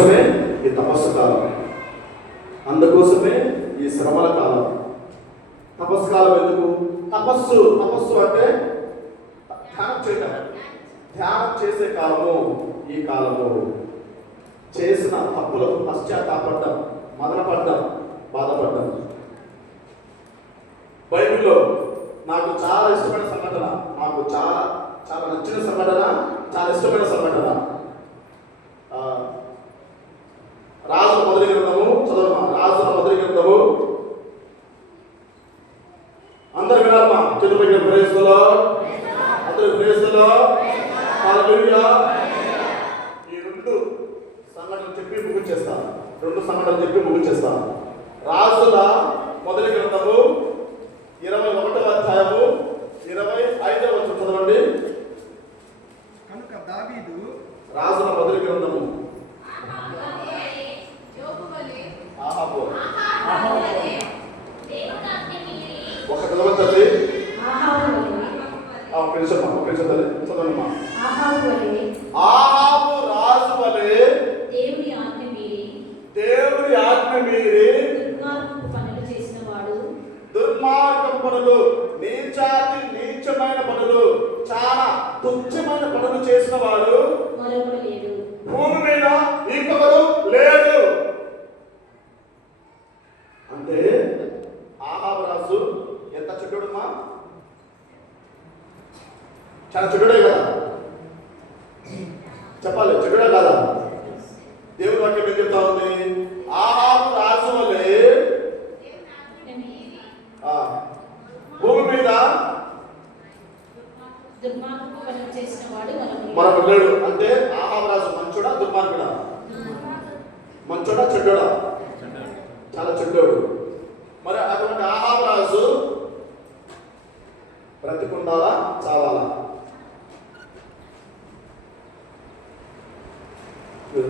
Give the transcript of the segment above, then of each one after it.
ఈ తపస్సు కాలం, అందుకోసమే ఈ శ్రమల కాలం. తపస్సు కాలం ఎందుకు? తపస్సు అంటే ధ్యానం చేయడం, ధ్యానం చేసే కాలము ఈ కాలము. చేసిన తప్పులకు పశ్చాత్తాపడ్డం, మదనపడ్డం, బాధపడ్డం. బైబిల్లో నాకు చాలా ఇష్టమైన సంఘటన, నాకు చాలా చాలా నచ్చిన సంఘటన, చాలా ఇష్టమైన సంఘటన రాజుల మొదటి గ్రంథము. చదవమా, రాజుల మొదటి గ్రంథము. అందరు వినాలమ్మా, చదువు ప్రేస్తులో, అందరూ ప్రేస్తులో. హల్లెలూయా. ఈ రెండు సంఘటనలు చెప్పి ముగించేస్తాను. రాజుల మొదటి గ్రంథము 21వ అధ్యాయము 25వ వచనం చదవండి. కనుక దావీదు, రాజుల మొదటి గ్రంథము ఒక చదవండి. ఒక నిమిషం తల్లి చదవమ్మా. ఆహాబు రాజు వలె దేవుని ఆజ్ఞ మీరి దుర్మార్గం పనులు, నీచమైన పనులు, చాలా తుచ్చమైన పనులు చేసిన వాడు భూమి మీద ఇంకొకరు లేడు. అంటే ఆహాబు రాజు ఎంత చెడ్డోడుమా? చాలా చెడ్డోడే కదా, చెప్పాలి, చెడ్డోడే కదా? దేవుని వాక్యం ఏం చెప్తా ఉంది? ఆహాబు రాజు వలె భూమి మీద మరొకడు లేడు. అంటే ఆహాబు రాజు మంచోడా దుర్మార్గుడా? మంచోడా చెడ్డోడా? చాలా చెడ్డోడు. మరి అటువంటి ఆహాబు రాజు బ్రతికుండాలా చావాలా?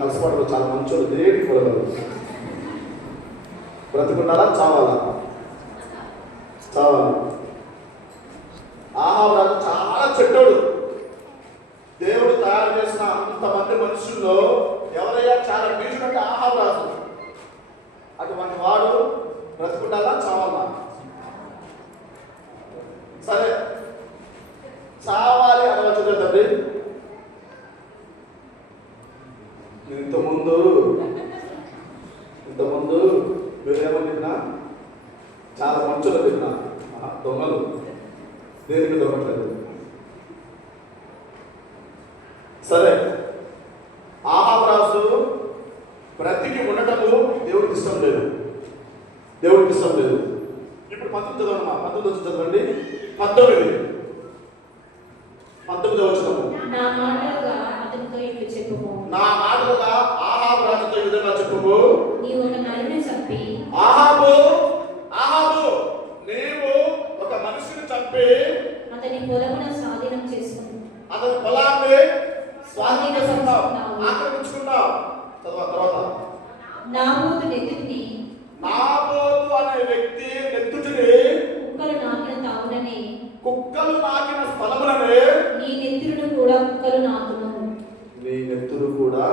కలిసిపడరు చాలా మంచోడు, దేనికి కొడగలరు. బ్రతికుండాలా చావాలా? చావాలి. ఆహాబు రాజు చాలా చెడ్డోడు. దేవుడు తయారు చేసిన అంతమంది మనుషుల్లో ఎవరయ్యా చాలా నీచుడు అంటే ఆహాబు రాజు. అటువంటి వాడు బ్రతుకుండాలా చావాలా? సరే, చావాలి అనవచ్చు కదండి. నేను ఇంతకుముందు మీరేమని చెప్పినా చాలా మంచులు చెప్పినా దొంగలు దేనికి దొరకట్లేదు. సరే, ఆహాబు రాజు బ్రతికి ఉండటము దేవుడికి ఇష్టం లేదు. ఇప్పుడు 19 చదవమ్మా, 19 వచ్చి చదవండి. 19వ వచనము. నా మాటలుగా ఆహాబు రాజుతో ఈ విధంగా చెప్పుము. ఆహాబు, నీవు ఒక మనిషిని చంపి అతని పొలాన్ని స్వాధీనం ఆక్రమించుకున్నావు. తర్వాత నాబోతు అనే వ్యక్తి నెత్తుటిని కుక్కలు నాకిన స్థలములనే నీ నెత్తురు కూడా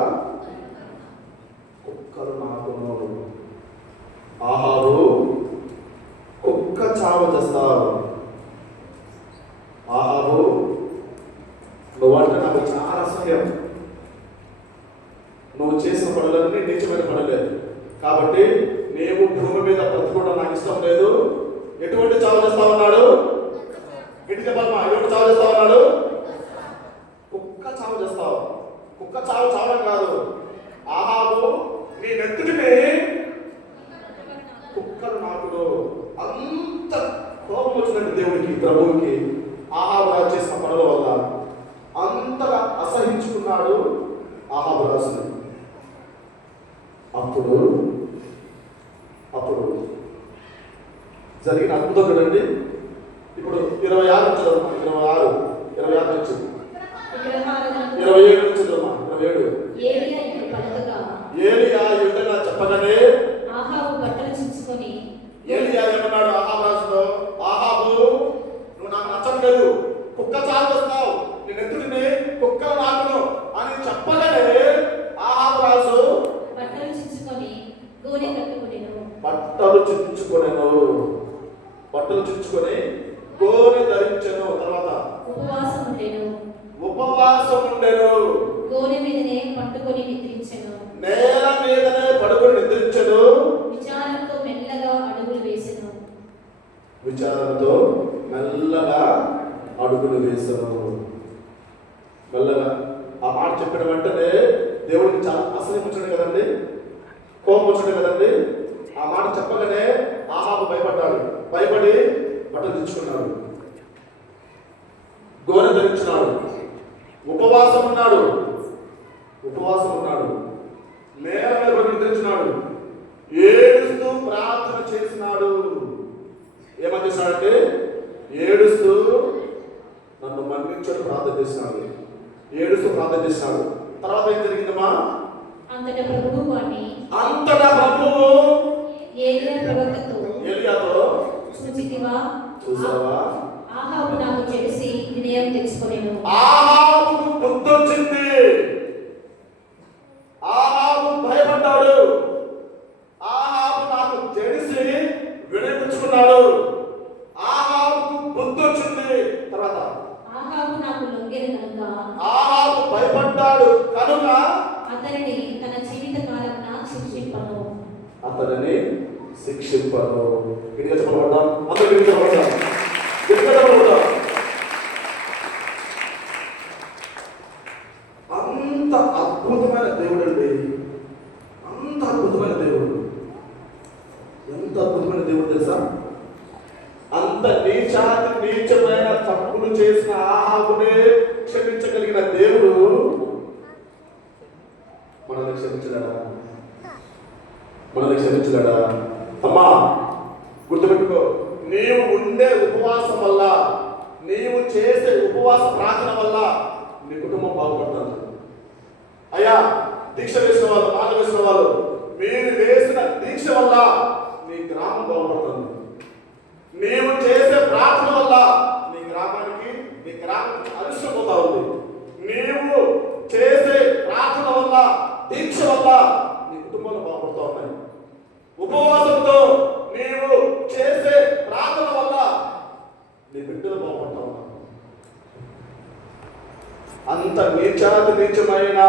కుక్కలు నాకును. ఆహాబు కుక్క చావు చేస్తావు. ఆహాబు, నువ్వంటే నాకు చాలా అసహ్యం. నువ్వు చేసిన పనులన్నీ నీచమైన పనులే. కాబట్టి నీవు భూమి మీద బ్రతుకోవడం నాకు ఇష్టం లేదు. ఎటువంటి చావు చేస్తామన్నాడు? ఇంటి చెప్పమ్మా, ఎటువంటి చావు చేస్తామన్నాడు? కుక్క చావు చేస్తావు. కుక్క చావు చావడం కాదు. ఆహాబు, నీ నెత్తుడిని కుక్కలు నాకుడు. అంత కోపం వచ్చినట్టు దేవుడికి, ప్రభువుకి ఆహాబు రాజు చేసిన పనుల వల్ల అంతగా అసహించుకున్నాడు ఆహాబు రాజుని. అప్పుడు జరిగిన అద్భుతం కదండి. ఇప్పుడు 26 నుంచి చదవమా, 26 నుంచి 27 నుంచి చదవమా. 27 ఏలియా ఈ విధంగా చెప్పగానే ఏలియా ఏమన్నాడు ఆహాబు రాజుతో? ఆహాబు, నువ్వు నాకు నచ్చట్లేదు, కుక్క చాలు వస్తావు, నేను ఎత్తుడిని కుక్కలు నాకును అని చెప్పగానే ఆహాబు రాజు నిద్రించెను. నేల మీదనే పడుకొని నిద్రించెను. విచారంతో మెల్లగా అడుగులు వేసెను. విచారంతో మెల్లగా అడుగులు వేసెను. మెల్లగా ఆ మాట చెప్పిన వెంటనే దేవుడికి చాలా అసహ్యం వచ్చాడు కదండి, కోపం వచ్చాడు కదండి. ఆ మాట చెప్పగానే ఆహాబు భయపడ్డాడు. భయపడి బట్టలు తెచ్చుకున్నాడు, గోనె ధరించినాడు, ఉపవాసం ఉన్నాడు. నేల మీద నిద్రించినాడు, ఏడుస్తూ ప్రార్థన చేసినాడు. ఏమని చేసినాడంటే ఏడుస్తూ నన్ను మన్నించని ప్రార్థన చేసినాడు. తర్వాత ఏం జరిగిందమ్మా? అంతటా ప్రభువు ఏలియాతో చూసావా, ఆహాబు నాకు తెలిసి వినయం తెచ్చుకొనెను. ఆహాబుకు బుద్ధొచ్చింది. ఆహాబు భయపడ్డాడు. ఆహాబు నాకు తెలిసి వినయం తెచ్చుకున్నాడు. ఆహాబుకు బుద్ధొచ్చింది. తర్వాత ఆహాబు నాకు లొంగెను కనుక, ఆహాబు భయపడ్డాడు కనుక అతనిని తన జీవిత కాలమున శిక్షింపను. గట్టిగా చెప్పబడ్డాం. అందరూ గట్టిగా చెప్పబడ్డాం. అంత అద్భుతమైన దేవుడు అండి, అంత అద్భుతమైన దేవుడు. ఎంత అద్భుతమైన దేవుడు తెలుసా? అంత నీచమైన తప్పులు చేసిన ఆహాబునే క్షమించగలిగిన దేవుడు మనల్ని క్షమించలేడా? అమ్మా గుర్తుపెట్టుకో, నీవు ఉండే ఉపవాసం వల్ల, నీవు చేసే ఉపవాస ప్రార్థన వల్ల నీ కుటుంబం బాగుపడుతుంది. అయ్యా దీక్ష వేసిన వాళ్ళు, మాల వేసిన వాళ్ళు, మీరు వేసిన దీక్ష వల్ల నీ గ్రామం బాగుపడుతుంది. నీవు చేసే ప్రార్థన వల్ల నీ గ్రామం అరిసిపోతా ఉంది. నీవు చేసే ప్రార్థన వల్ల, దీక్ష వల్ల నీ కుటుంబంలో బాగుపడుతూ ఉన్నాయి. ఉపవాసంతో నీవు చేసే ప్రార్థన వల్ల నీ బిడ్డలు బాగుపడుతూ ఉన్నారు. అంత నీచమైన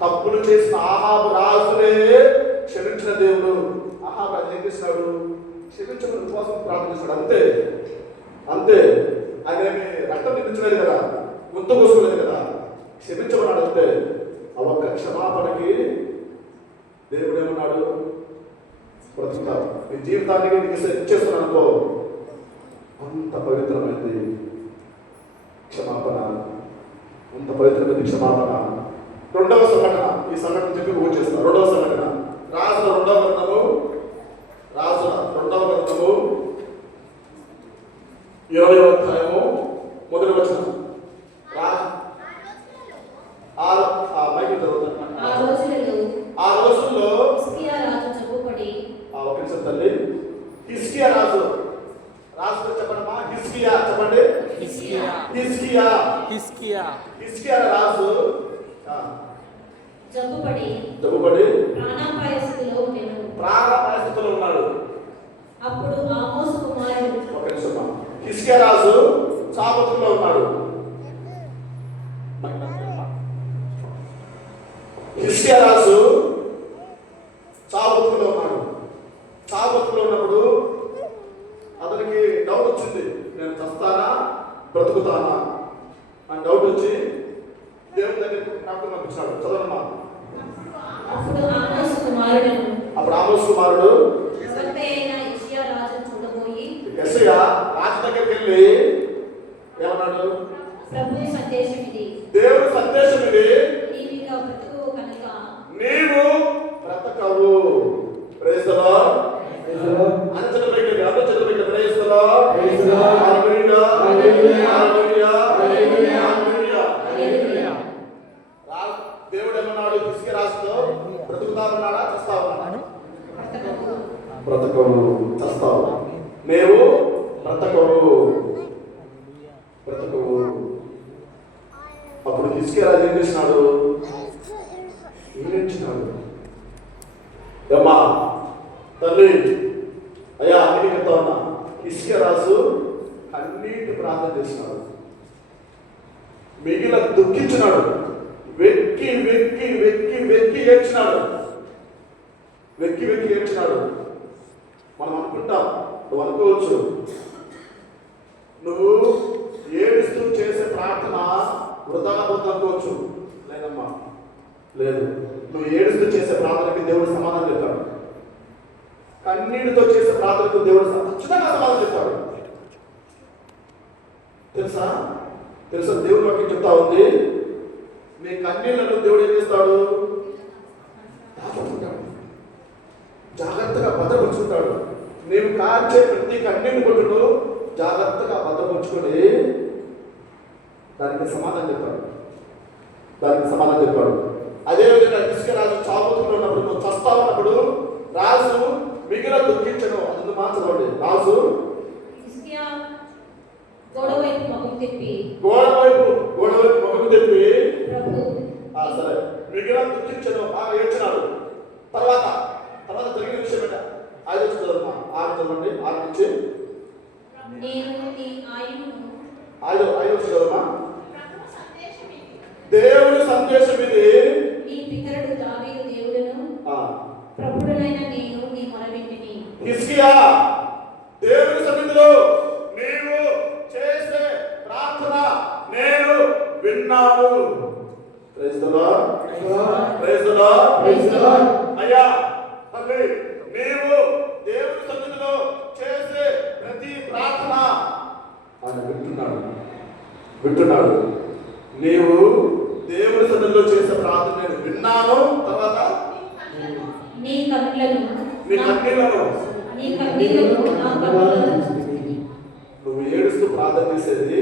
తప్పులు చేసిన ఆహాబు రాజునే క్షమించిన దేవుడు. ఆహాబు అది ఏం చేసినాడు? క్షమించమని ఉపవాసం ప్రార్థన చేశాడు. అంతే. ఆయన రక్తం నిందించలేదు కదా, గుంత కోసుకోలేదు కదా, క్షమించమన్నాడు అంతే. ఆ ఒక్క క్షమాపణకి దేవుడు ఏమన్నాడు? బ్రతుకుతావు, నీ జీవితానికి నీకు ఇచ్చేస్తున్నాను అనుకో. అంత పవిత్రమైనది క్షమాపణ, అంత పవిత్రమైనది క్షమాపణ. రెండవ సంఘటన, ఈ సంఘటన చెప్పి చేస్తాను. రెండవ సంఘటన రాజుల రెండవ గ్రంథము 20వ అధ్యాయము 1వ వచనం. ఆ రోజుల్లో ఒక నిమిషం తల్లి, హిజ్కియా రాజు చెప్పండి. చెప్పండి. హిజ్కియా రాజు జబ్బుపడి ప్రాణాపాయ స్థితిలో ఉన్నాడు. అప్పుడు ఆమోసు కుమారుడు, ఒక నిమిషం, హిజ్కియా రాజు చాబతులో ఉన్నాడు. హిజ్కియా రాజు చాబతులో ఉన్నప్పుడు అతనికి డౌట్ వచ్చింది. నేను చస్తానా బ్రతుకుతానా అని డౌట్ వచ్చి దేవుని దగ్గరికి ప్రార్థన పంపించాడు. చదవమ్మా. అప్పుడు ఆమోసు కుమారుడు యెషయా రాజు దగ్గరికి వెళ్ళి ఏమన్నాడు? ప్రభువు సందేశం ఇది, దేవుని సందేశం ఇది, నీవు బ్రతకవు. Praise the Lord. అంచనా పెట్టండి, అందరూ చేతులు పెట్టి ప్రైజ్ ది లార్డ్. హల్లెలూయా, హల్లెలూయా, హల్లెలూయా. దేవుడు ఏమన్నాడు? హిజ్కియా రాజుతో, బ్రతుకుతామన్నాడా చస్తావన్నాడా? బ్రతకవు, చస్తావు. నీవు బ్రతకవు. అప్పుడు హిజ్కియా రాజు ఏం చేసినాడు? అమ్మా తల్లి, అయ్యా అన్ని చెప్తా ఉన్నా. హిజ్కియా రాజు కన్నీటి ప్రార్థన చేసినాడు, మిగిలిన దుఃఖించినాడు. వెక్కి వెక్కి వెక్కి వెక్కి ఏడ్చినాడు. వెక్కి వెక్కి ఏడ్చినాడు. మనం అనుకుంటాం, నువ్వు అనుకోవచ్చు, నువ్వు ఏడుస్తూ చేసే ప్రార్థన వృధాగా పోతుంది అనుకోవచ్చు. లేదమ్మా, లేదు. నువ్వు ఏడుస్తూ చేసే ప్రార్థనకి దేవుడు సమాధానం చెప్తాడు. కన్నీటితో చేసే ప్రార్థనకు దేవుడు ఖచ్చితంగా సమాధానం చెప్తాడు. తెలుసా? దేవుడు వాక్యం చెప్తా ఉంది, నీ కన్నీళ్లను దేవుడు ఏం చేస్తాడు? దాచుకుంటాడు, జాగ్రత్తగా భద్రపరుచుకుంటాడు. నీవు కార్చే ప్రతి కన్నీటి బొట్టును జాగ్రత్తగా భద్రపరుచుకొని దానికి సమాధానం చెప్పాడు. అదేవిధంగా రాజు చావుతున్నప్పుడు, నువ్వు చస్తా ఉన్నప్పుడు రాజు మిగిలిన దుఃఖించను. అందుకు మాత్రమండి, రాజు గోడవైపు ముఖం తిప్పి సరే మిగిలిన దుఃఖించను, ఏడ్చినాడు. తర్వాత జరిగిన విషయం ఏంట? 5 నుంచి చదవమ్మా. 6 చదవండి. 6 నుంచి చదవమ్మా. దేవుని సందేశం ఇది, నీ పితరుడు దావీదు దేవుడును ప్రభువునైన నేను నీ మొరవింటిని. హిజ్కియా, దేవుని సన్నిధిలో నీవు చేసే ప్రార్థన నేను విన్నాను. Praise the Lord. Praise the Lord. Praise the Lord. అయ్యా తల్లి, నీవు దేవుని సన్నిధిలో చేసే ప్రతి ప్రార్థన ఆయన వింటున్నాడు. నీవు దేవుని సన్నిధిలో చేసే ప్రార్థన నేను విన్నాను. తర్వాత నీ కన్నీళ్లను నువ్వు ఏడుస్తూ ప్రార్థన చేసేది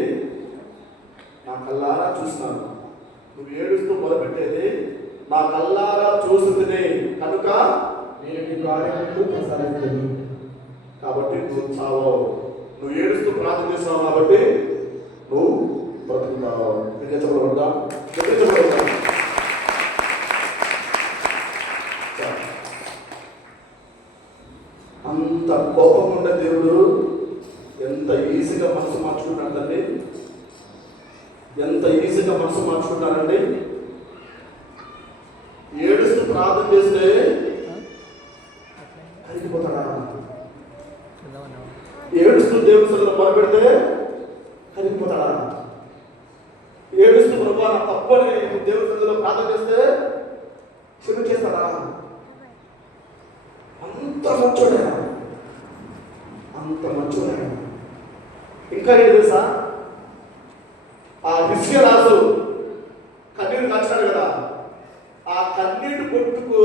నా కల్లారా చూస్తున్నాను. నువ్వు ఏడుస్తూ మొదలుపెట్టేది నా కల్లారా చూస్తుంది కనుక నేను నీ కార్యములను ప్రసాదిస్తాను. కాబట్టి నువ్వు చావవు. నువ్వు ఏడుస్తూ ప్రార్థన చేస్తున్నావు కాబట్టి నువ్వు బ్రతుకుతావు. చెప్పబడదా? అంత కోపం ఉండే దేవుడు ఎంత ఈజీగా మనసు మార్చుకుంటాడండి. ఎంత ఈజీగా మనసు మార్చుకుంటారండి. ఏడుస్తూ ప్రార్థన చేస్తే కరిగిపోతాడా? ఏడుస్తూ దేవుని సన్నిధిలో మొదలుపెడితే కరిగిపోతాడా? ఏడుస్తూ ప్రభువా నా తప్పని దేవుని సన్నిధిలో ప్రార్థన చేస్తే క్షమించేస్తాడా? అంత మంచోడే. ఇంకా ఏంటి తెలుసా? ఆ హిజ్కియా రాజు కన్నీరు కాల్చాడు కదా, ఆ కన్నీటి పొట్టుకు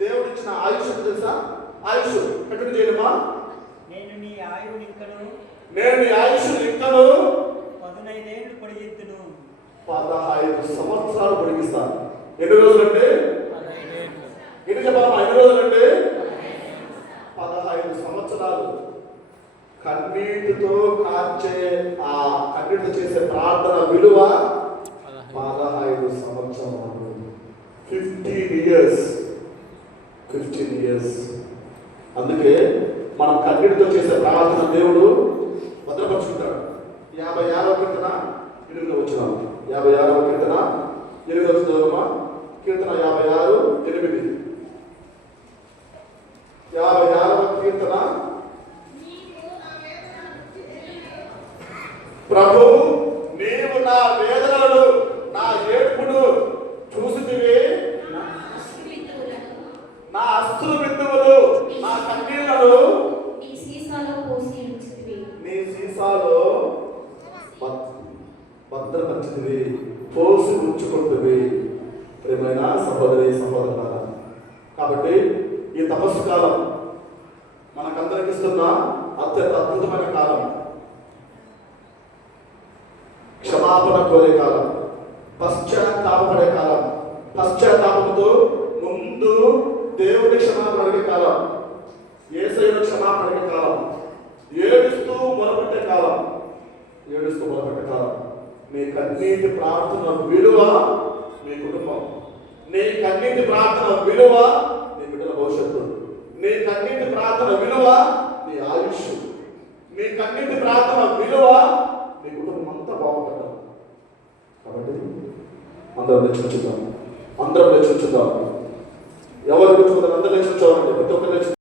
దేవుడు ఇచ్చిన ఆయుష్ తెలుసా? ఆయుష్ కంటిన్యూ చేయడమా? నేను నీ ఆయుష్ ఇంకను 15 ఏళ్ళు పొడిగిస్తును. 15 సంవత్సరాలు పొడిగిస్తాను. ఎన్ని రోజులంటే? ఎన్ని చెప్పాలమ్మా? ఎన్ని రోజులంటే? 15 సంవత్సరాలు కన్నీటితో కార్చే ఆ కన్నీటితో చేసే ప్రార్థన విలువ 15 సంవత్సరాలు. 15 ఇయర్స్. అందుకే మనం కన్నీటితో చేసే ప్రార్థన దేవుడు భద్రపరుచుకుంటాడు. 56వ కీర్తన 8వ వచనం. 56వ కీర్తన 8వ వచనం. కీర్తన 56 8. 56వ కీర్తన. ప్రభు నీవు నా వేదనలను నా ఏడుపును చూసితివి, నా అశ్రు బిందువులు నా కన్నీళ్లను నీ సీసాలో పోసి ఉంచితివి. నీ సీసాలో భద్రపరిచితివి, పోసి ఉంచుకుంటువి. ప్రియమైన సహోదరి సహోదరులారా, కాబట్టి ఈ తపస్సు కాలం మనకందరికి ఇస్తున్న అత్యంత అద్భుతమైన కాలం. క్షమాపణ కోరే కాలం, పశ్చాత్తాపడే కాలం, పశ్చాత్తాపంతో ముందు దేవుని క్షమాపణ అడిగే కాలం, యేసయ్యను క్షమాపణ అడిగే కాలం, ఏడుస్తూ మొరపెట్టే కాలం. నీ కన్నీటి ప్రార్థన విలువ మీ కుటుంబం, నీ కన్నీటి ప్రార్థన విలువ నీ బిడ్డల భవిష్యత్తు, నీ కన్నీటి ప్రార్థన విలువ నీ ఆయుష్, నీ కన్నీటి ప్రార్థన విలువ నీ కుటుంబం అంతా బాగుంటుంది. కాబట్టి అందరం లేచి ఉంచుదాం. అందరం లేచి ఉంచుదాం. ఎవరు కూర్చుంటారు? అందరూ లేచి ఉంచాలండి. ప్రతి ఒక్కరు లేచి